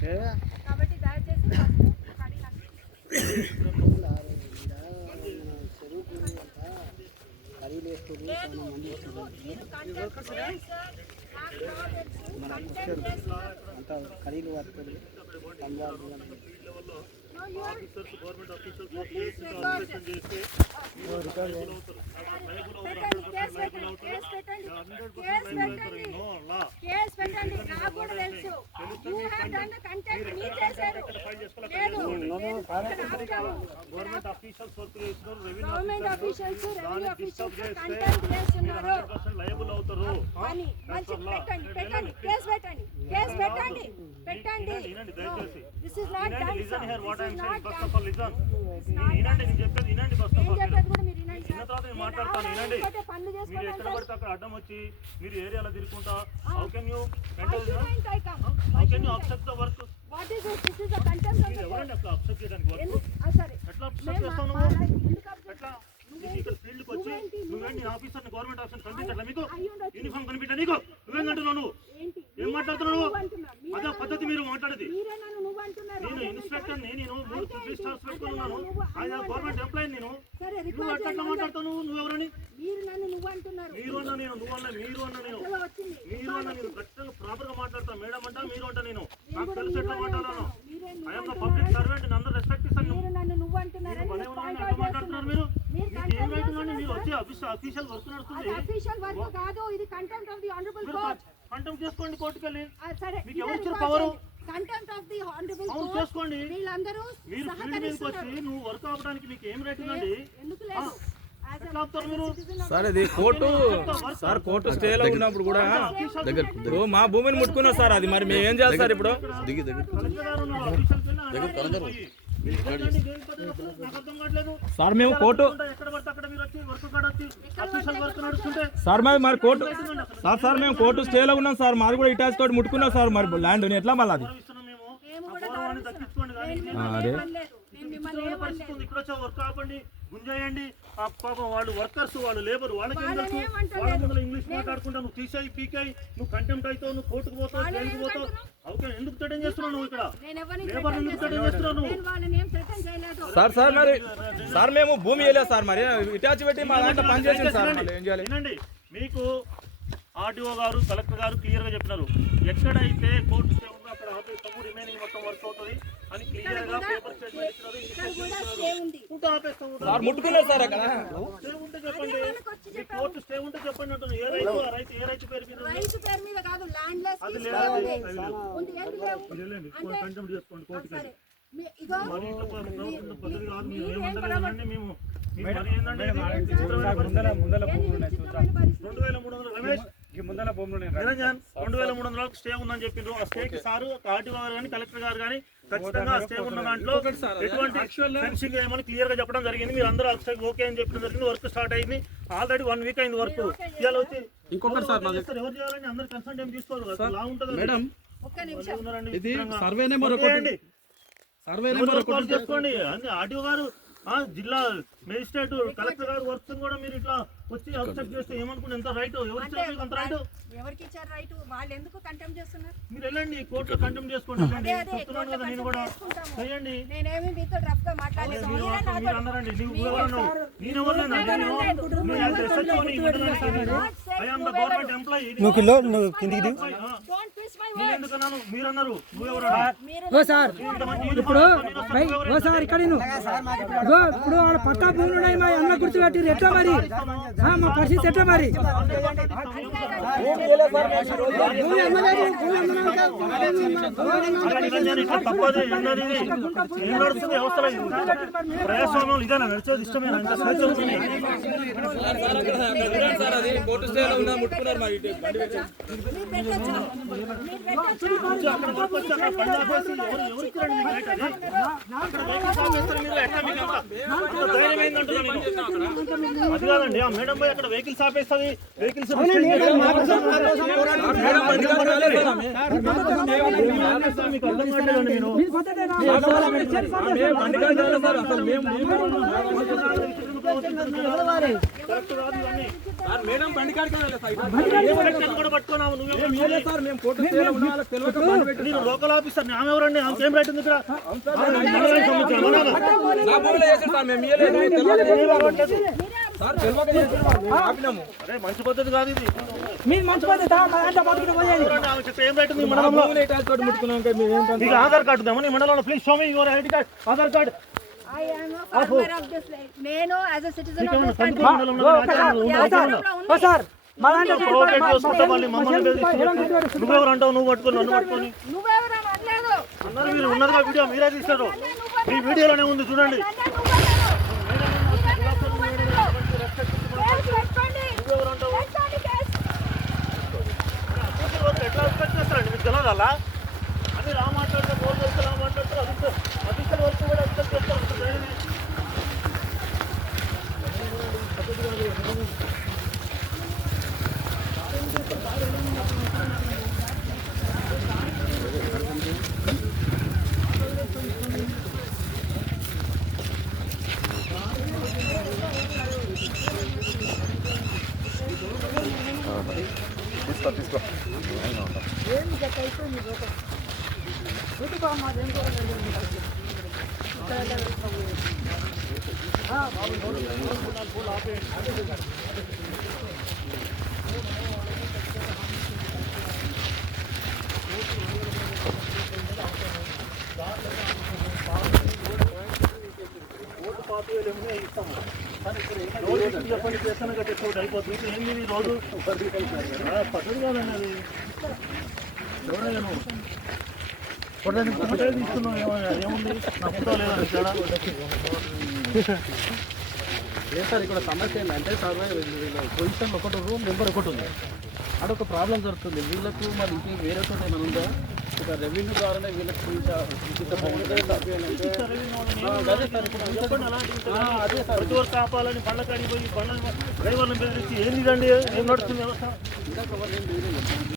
కాబట్టి దయచేసి అంతా ఖరీదు పడుతుంది గవర్నమెంట్ గవర్నమెంట్ ఆఫీసర్స్ వర్క్ చేస్తున్నారు revenue government officials revenue disturb officials చేస్తే కంటెంట్ చేస్తున్నారు. లయబుల్ అవుతారు. మంచి పెట్టండి పెట్టండి కేసు పెట్టండి కేసు పెట్టండి పెట్టండి. వినండి దయచేసి. దిస్ ఇస్ నాట్ వినండి done listen here what I'm this saying not first of all listen వినండి నేను చెప్పేది వినండి ఫస్ట్ ఆఫ్ ఆల్ తర్వాత నేను మాట్లాడతాను వినండి మీరు ఎక్కడ పడితే అక్కడ అడ్డం వచ్చి మీరు ఏరియాలో తిరుగుకుంటా how can you? How can you the work మీరు. ఎవరండి అట్లా చేయడానికి వర్క్. ఎట్లా చేస్తావు నువ్వు ఇక్కడ ఫీల్డ్కి వచ్చి నువ్వేంటి? ఆఫీసర్ గవర్నమెంట్ ఆఫీసర్ కనిపించట్లా మీకు. యూనిఫామ్ కనిపించా నీకు నువ్వేంటంటున్నావు నువ్వు ఏంటి? ఏం మాట్లాడుతున్నావు అదే పద్ధతి మీరు మాట్లాడేది. నేను ఇన్స్పెక్టర్? నేను మూడు నువ్వు ఆయన గవర్నమెంట్ ఎంప్లాయీ నేను నువ్వు రికార్డ్ ఎట్లా చేయండి. మాట్లాడతావు నువ్వు నువ్వెవరని? మీరు నన్ను నువ్వు అంటున్నారు. మీరు అన్న నేను నువ్వు అన్న మీరు అన్న నేను. ఎట్లా వచ్చింది? మీరు అన్న నేను ఖచ్చితంగా ప్రాపర్గా మాట్లాడతా. మేడం అంటా మీరు అంటా నేను. నాకు తెలుసు ఎట్లా మాట్లాడాను. ఐఎమ్. పబ్లిక్ సర్వెంట్ అందరూ రెస్పెక్ట్ ఇస్తాను. మీరు నన్ను నువ్వు అట్లా మాట్లాడుతున్నారు. మీరు. మీకు ఏం కంటెంట్ రైట్ ఉందండి మీరు చేస్తున్నారు. వచ్చి అఫీషియల్ అఫీషియల్ వర్క్ అది నడుస్తుంది అఫీషియల్ వర్క్ కాదు ఇది కంటెంప్ట్ ఆఫ్ ది ఆనరబుల్ మీరు కోర్ట్ కంటెంప్ట్ చేసుకోండి కోర్టుకెళ్ళి. మీకు ఎవరు power? Contempt of the honourable court చేసుకోండి. వీళ్ళందరూ మీరు ఫీల్డ్ మీదకి వచ్చి నువ్వు వర్క్ అవ్వడానికి మీకు ఏం రైట్ ఉందండి? ఎందుకు లేదు. సార్ ఇది కోర్టు సార్ కోర్టు స్టేలో ఉన్నప్పుడు కూడా ఓ మా భూమిని ముట్టుకున్నా సార్ అది మరి మేము ఏం చేయాలి సార్ ఇప్పుడు? దిగి దగ్గర సార్ మేము కోర్టు ఎక్కడ పడితే అక్కడ మీరు వచ్చి వర్క్ కాడ వచ్చి అఫీషియల్ వర్క్ నడుస్తుంటే సార్ మరి మరి కోర్టు సార్ సార్ మేము కోర్టు స్టేలో ఉన్నాం సార్. మాది కూడా ఇటాచ్ తోటి ముట్టుకున్నాం సార్. మరి ల్యాండ్ ఎట్లా మళ్ళీ అది? అదే. గుంజేయండి. పాపం వాళ్ళు వర్కర్స్ వాళ్ళు లేబర్ వాళ్ళకి. వాళ్ళ ముందు ఇంగ్లీష్ మాట్లాడుకుంటా నువ్వు తీసేయి పీకాయి నువ్వు కంటెంప్ట్ అవుతావు నువ్వు కోర్టుకు పోతావు జైలుకు పోతావు థ్రెటన్ చేస్తున్నావు నువ్వు ఇక్కడ. లేబర్ ఎందుకు థ్రెటన్? చేస్తున్నావు నువ్వు. సార్ సార్ మరి సార్ మేము భూమి వేయలేదు సార్ మరి. ఇటాచ్ పెట్టి మా దాంట్లో పని చేసింది సార్ మళ్ళీ ఏం చేయాలి? వినండి. మీకు ఆర్డీఓ గారు కలెక్టర్ గారు క్లియర్గా చెప్పినారు. ఎక్కడైతే కోర్టు స్టే ఉందో అక్కడ ఆపేస్తాము రిమైనింగ్ మొత్తం వర్క్ అవుతుంది. అని క్లియర్గా పేపర్ స్టేట్మెంట్ ఇచ్చినారు ముట్టుకున్నారు సార్ అక్కడ. చెప్పండి? కోర్టు స్టే ఉంటే చెప్పండి అంటున్నాను ఏ రైతు ఆ రైతు ఏ రైతు పేరు మీద ఉంది? రైతు పేరు మీద కాదు ల్యాండ్ లెస్ అది ఉంది. లేదు, కంటెంప్ట్ చేసుకోండి పద్ధతి కాదు మేము మీరేం ఏమంటలేదండి నిరంజన్ రెండు వేల మూడు వందల స్టే ఉందని చెప్పిండ్రు. ఆ స్టేకి సారు ఆర్టీఓ గారు కానీ కలెక్టర్ గారు కానీ ఖచ్చితంగా ఆ స్టే ఉన్న దాంట్లో ఎటువంటి ఫెన్సింగ్ ఏమని క్లియర్గా చెప్పడం జరిగింది. మీరు అందరూ అక్షయ్ ఓకే అని చెప్పడం జరిగింది. వర్క్ స్టార్ట్ అయింది. ఆల్రెడీ వన్ వీక్ అయింది వర్క్. ఇవాళ వచ్చి ఇంకొకటి సార్ ఎవరు చేయాలని అందరు కన్సల్ట్ ఏం తీసుకోరు కదా? లా ఉంటుంది మేడం ఒక్క నిమిషం. ఉన్నారండి. ఇది. సర్వే నెంబర్ ఒకటి. సర్వే నెంబర్ ఒకటి చేసుకోండి. అన్ని ఆర్టీఓ గారు ఆ, జిల్లా మేజిస్ట్రేట్ కలెక్టర్ గారు వర్క్స్ కూడా మీరు ఇట్లా వచ్చి అబ్జెక్ట్ చేస్తే ఏమనుకుంటే ఎంత రైట్ ఎవరు ఇచ్చారు అంత రైట్ ఎవరికి ఇచ్చారు రైట్ వాళ్ళు ఎందుకు కంటెంప్ట్ చేస్తున్నారు? మీరు వెళ్ళండి కోర్టులో కంటెంప్ట్ చేసుకోండి. చెప్తున్నాను కదా నేను కూడా. చేయండి నేనేమి మీతో రఫ్గా మాట్లాడలేదు. మీరు అన్నారండి నువ్వు ఎవరన్నావు నేను ఎవరినైనా నేను నేను as a SHO ని ఉండడానికి సాధ్యమే. I am the government employee. నువ్వు కిలో నువ్వు కిందికి ఓ సార్. ఇప్పుడు ఓ సార్ ఇక్కడ ఇప్పుడు వాళ్ళ పట్టా భూములు ఉన్నాయి మా అన్న గుర్తు పెట్టి ఎట్లా మరి? ఆ, మా పరిస్థితి ఎట్లా మరి? ఇది? ఇది? ప్రజాస్వామ్యం ఇదేనా నడిచేది ఇష్టమేనా? కోర్టు స్టేలో ఉన్నా ముట్టుకున్నారు అది? కాదండి ఆ మేడం పోయి అక్కడ వెహికల్స్ ఆపేస్తుంది వెహికల్స్ బండి మేడం కాడికి కూడా పట్టుకున్నావు నువ్వే మేము వేయలేదు సార్ మేము కోర్టు లోకల్ ఆఫీసర్ ఆమె ఎవరండి? ఆమె ఏం రైట్ ఉంది ఇక్కడ మంచి పద్ధతి కాదు ఇది. మీరు మంచి పద్ధతి ఆధార్ కార్డు నీ మండలంలో? Please show me your ID card Aadhaar card. నేను as a citizen of this country sir. Provoke చేసుకుంటా మళ్ళీ మమ్మల్ని. నువ్వెవరు అంటావు? నువ్వు పట్టుకొని నన్ను పట్టుకొని? అన్నారు మీరు ఉన్నదిగా వీడియో మీరే తీస్తారు మీ వీడియోలోనే ఉంది చూడండి. చెప్పండి చేస్తాను కదా అయిపోతుంది. ఇప్పుడు ఏంది రోజు? ఆ, పద్ధతి కాదండి అది ఫోటో ఏముంది నా ఫోటో లేదండి తేడా లేదు సార్ ఇక్కడ సమస్య ఏంటంటే సార్ వీళ్ళ పొజిషన్ ఒకటి రూమ్ నెంబర్ ఒకటి ఉంది అక్కడ ఒక ప్రాబ్లం జరుగుతుంది వీళ్ళకు మరి ఇంకే వేరే చోట ఏమైనా ఉందా ఒక రెవెన్యూ ద్వారానే వీళ్ళకి చూపించా చూపిస్తే అదే సార్ ప్రతి బండ్ల కాడికి పోయి బండ్ల డ్రైవర్లను బెదిరించి ఏంది ఇదండి? ఏం నడుస్తుంది వ్యవస్థ? ఇంకా ఏం